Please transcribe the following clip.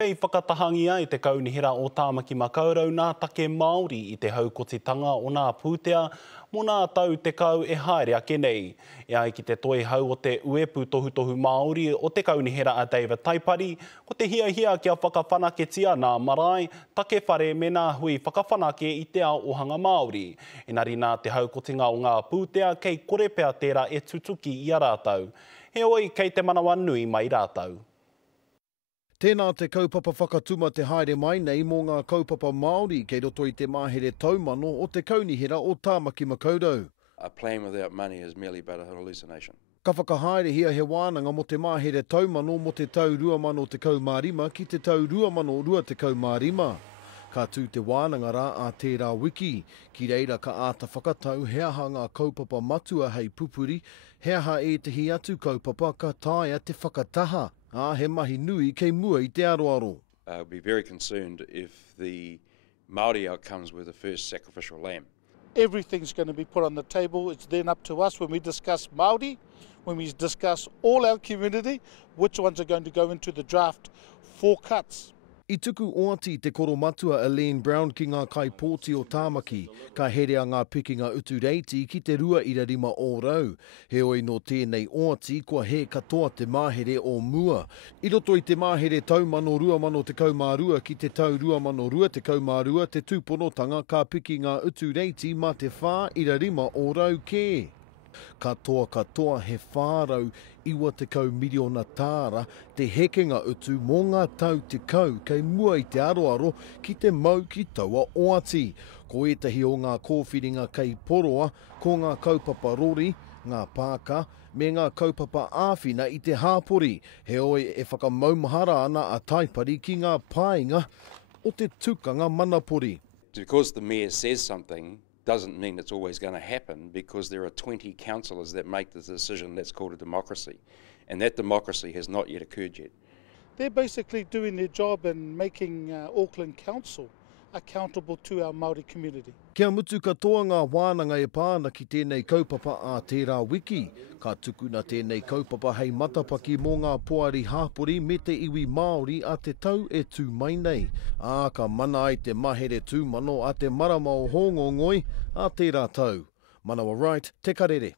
Kei whakatahangia i te kaunihera o Tāmaki Makaurau nā take Māori i te haukotitanga o nā pūtea mō nā tau te kau e haere ake nei. E ai ki te toi hau o te uepu tohu Māori o te kaunihera a David Taipari, ko te hiahia kia whakawhanaketia nā marae, take whare me nā hui whakawhanake i te ao ohanga Māori. Engari nā te haukotinga o ngā pūtea kei korepea tērā e tutuki i a rātau. He oi kei te manawa nui mai rātau. Tēnā te kaupapa whakatuma te haere mai nei mō ngā kaupapa Māori kei roto i te mahere taumano o te kaunihera o Tāmaki Makaurau. A plan without money is merely but a hallucination. Ka whakahaere hia he wānanga mo te mahere taumano mo te tau 2015 ki te tau 2002 te kaumārima. Ka tū te wānanga rā a tērā wiki, ki reira ka āta whakatau heaha ngā kaupapa matua hei pupuri, heaha e te hi atu kaupapa ka tāia te whakataha. He mahi nui kei mua i te aroaro. I'll be very concerned if the Māori outcomes were the first sacrificial lamb. Everything's going to be put on the table. It's then up to us when we discuss Māori, when we discuss all our community, which ones are going to go into the draft for cuts. I tuku oati te koro matua Elaine Brown ki ngā kaipōti o Tāmaki, ka herea ngā pikinga utu reiti ki te 2.5 ōrau. He oi no tēnei oati kua he katoa te mahere o mua. I roto i te mahere taumano 2012 ki te tau 2002 te kaumārua, te tūponotanga ka piki ngā utu reiti ma te 4.5 ōrau kē. Katoa he whārau iwa te kau miliona tāra te hekenga utu mō ngā tau te kau kei mua i te aroaro ki te mau ki taua oati. Ko etahi o ngā kōwhiringa kei poroa, ko ngā kaupapa rori, ngā pāka, me ngā kaupapa āwhina i te hāpori. He oi e whakamaumahara ana a Taipari ki ngā pāinga o te tukanga manapori. Because the mayor says something doesn't mean it's always going to happen, because there are 20 councillors that make the decision. That's called a democracy. And that democracy has not yet occurred yet. They're basically doing their job and making Auckland Council accountable to our Māori community. Kia mutu katoa ngā wānanga e pāna ki tēnei kaupapa a tērā wiki. Ka tukuna tēnei kaupapa hei matapaki mō ngā poari hāpori me te iwi Māori a te tau e tū mai nei. Ka mana ai te mahere tūmano a te marama o Hongongoi a tērā tau. Manawa Wright, Te Karere.